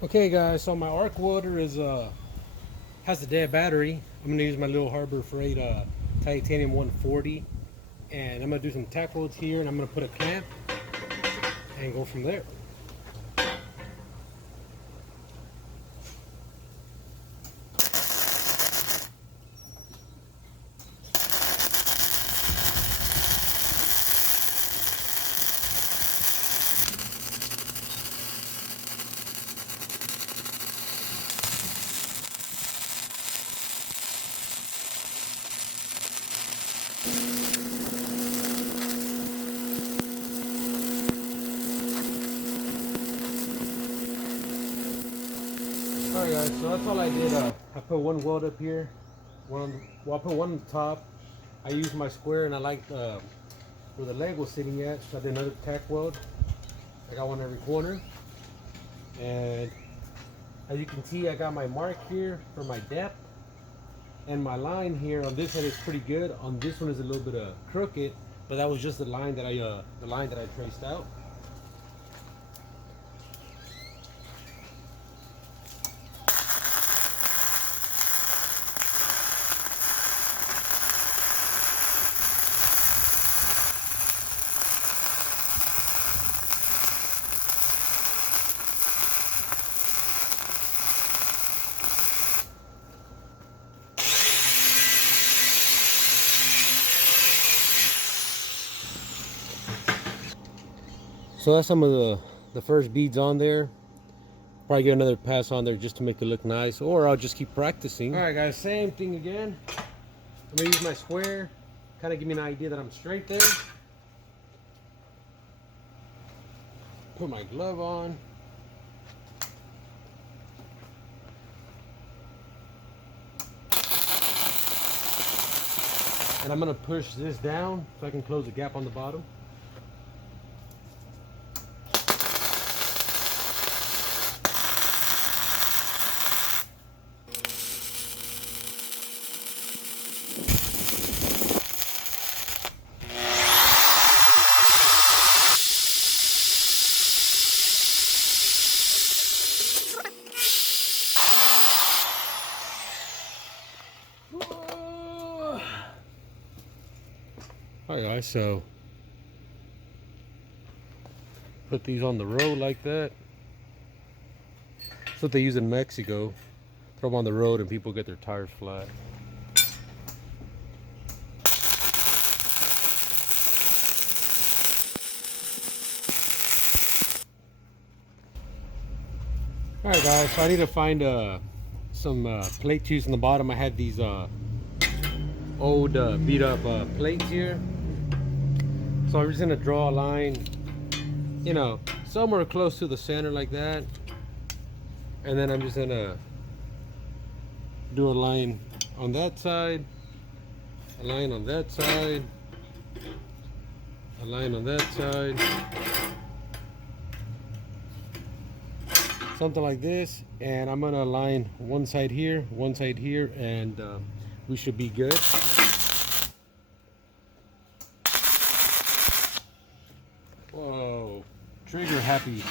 Okay guys, so my arc welder is has a dead battery. I'm gonna use my little Harbor Frieght titanium 140, and I'm gonna do some tack welds here, and I'm gonna put a clamp and go from there. Alright guys, so that's all I did. I put one weld up here, I put one on the top. I used my square, and I liked where the leg was sitting at, so I did another tack weld. I got one every corner, and as you can see, I got my mark here for my depth, and my line here on this side is pretty good. On this one is a little bit crooked, but that was just the line that I traced out. So that's some of the first beads on there. Probably get another pass on there just to make it look nice, or I'll just keep practicing. All right guys, same thing again. I'm gonna use my square, kind of give me an idea that I'm straight there. Put my glove on. And I'm gonna push this down so I can close the gap on the bottom. Alright guys, so put these on the road like that. That's what they use in Mexico. Throw them on the road and people get their tires flat. Alright guys, so I need to find some plate tubes in the bottom. I had these old beat up plates here. So I'm just gonna draw a line, you know, somewhere close to the center like that. And then I'm just gonna do a line on that side, a line on that side, a line on that side, something like this. And I'm gonna align one side here, and we should be good. Whoa, trigger happy.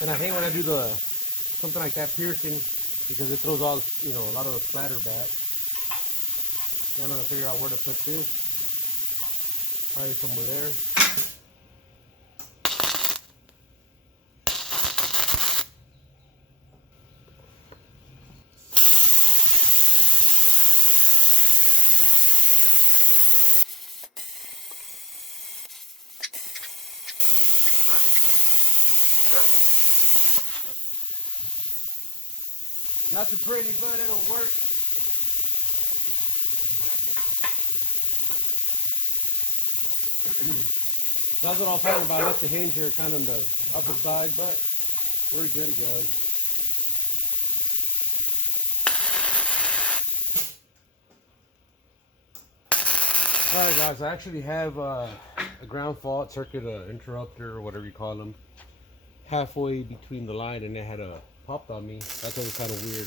And I hate when I do something like that piercing, because it throws all, you know, a lot of the splatter back. So I'm gonna figure out where to put this. Probably somewhere there. Not too pretty, but it'll work. So that's what I was talking about. I left the hinge here kind of on the upper side, but we're good to go. Alright guys, I actually have a ground fault circuit interrupter or whatever you call them halfway between the line, and it had popped on me. That's what was kind of weird.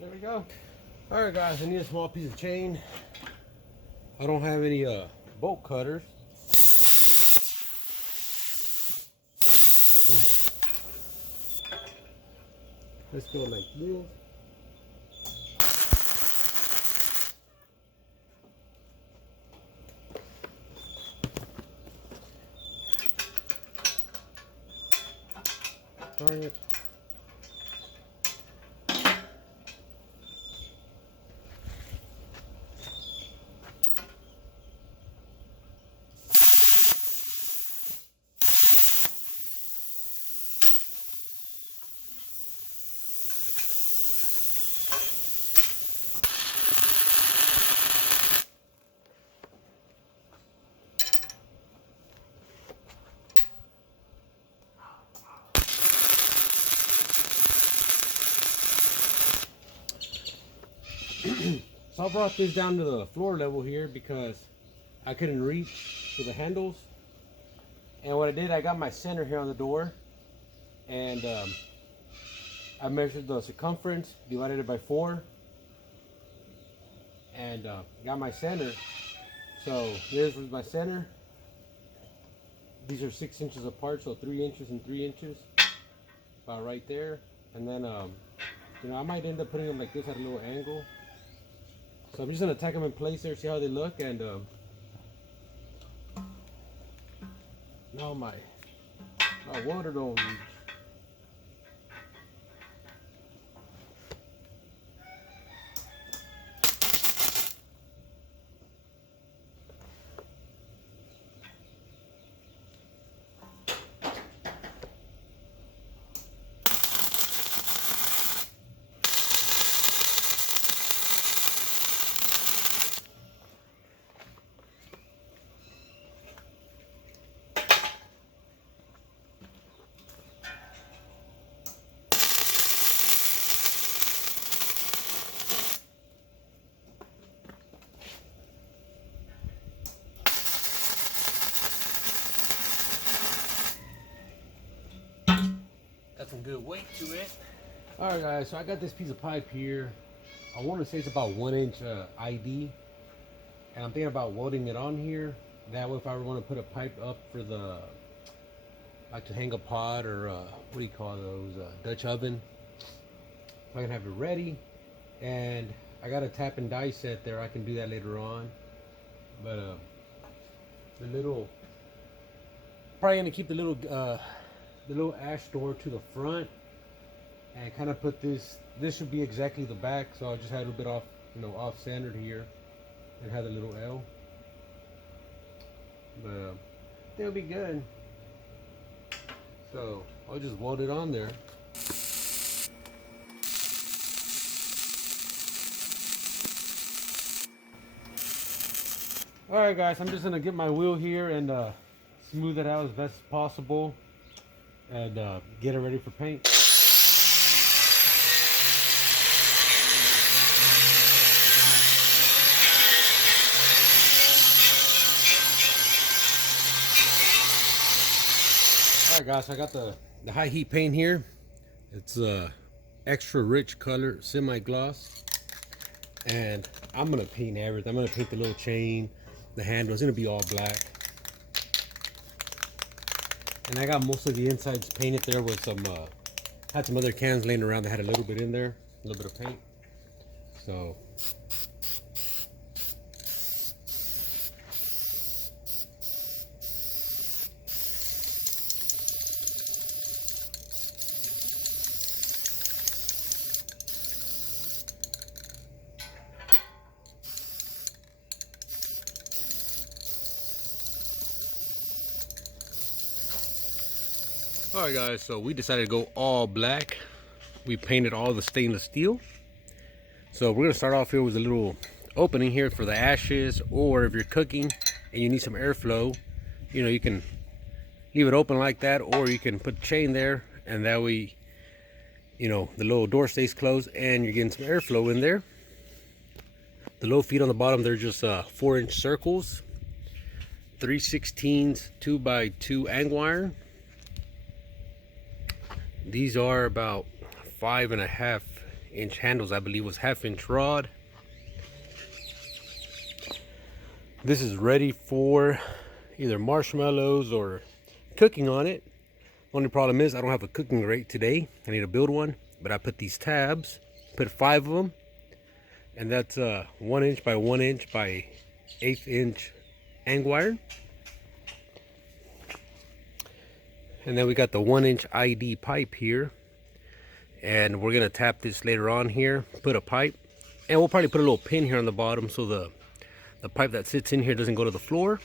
There we go. Alright guys, I need a small piece of chain. I don't have any bolt cutters. So let's go like this. Darn it. So I brought this down to the floor level here because I couldn't reach to the handles. And what I did, I got my center here on the door, and I measured the circumference, divided it by 4, and got my center. So here's my center. These are 6 inches apart, so 3 inches and 3 inches, about right there. And then you know, I might end up putting them like this at a little angle. So I'm just gonna tack them in place there, see how they look, and now my welder don't reach. Got some good weight to it. Alright guys, so I got this piece of pipe here. I want to say it's about 1 inch ID. And I'm thinking about welding it on here. That way if I ever want to put a pipe up for the, like to hang a pot or what do you call those, Dutch oven. I can have it ready. And I got a tap and die set there. I can do that later on. But the little, probably gonna keep the little ash door to the front and kind of put this should be exactly the back, so I'll just have a little bit off, you know, off centered here and have the little L, but it'll be good. So I'll just weld it on there. Alright guys, I'm just gonna get my wheel here and smooth it out as best as possible and get it ready for paint. Alright guys, I got the high heat paint here. It's extra rich color, semi-gloss. And I'm gonna paint everything. I'm gonna paint the little chain, the handle. It's gonna be all black. And I got most of the insides painted there with some, had some other cans laying around that had a little bit in there, a little bit of paint. So. Alright guys, so we decided to go all black. We painted all the stainless steel. So we're gonna start off here with a little opening here for the ashes, or if you're cooking and you need some airflow, you know, you can leave it open like that, or you can put the chain there, and that way, you know, the little door stays closed and you're getting some airflow in there. The low feet on the bottom, they're just 4-inch circles, 3/16 2x2 angle iron. These are about 5.5-inch handles. I believe was 1/2-inch rod. This is ready for either marshmallows or cooking on it. Only problem is I don't have a cooking grate today. I need to build one, but I put these tabs, put 5 of them, and that's 1-inch by 1-inch by 1/8-inch angle iron. And then we got the 1-inch ID pipe here, and we're gonna tap this later on here, put a pipe, and we'll probably put a little pin here on the bottom so the pipe that sits in here doesn't go to the floor.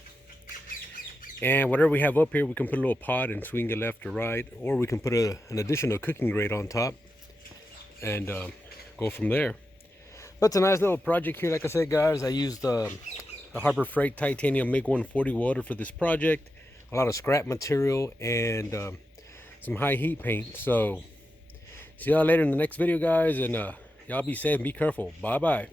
And whatever we have up here, we can put a little pot and swing it left or right, or we can put an additional cooking grate on top and go from there. But it's a nice little project here. Like I said guys, I used the Harbor Frieght titanium MIG 140 welder for this project. A lot of scrap material and some high heat paint. So see y'all later in the next video guys, and y'all be safe and be careful. Bye bye.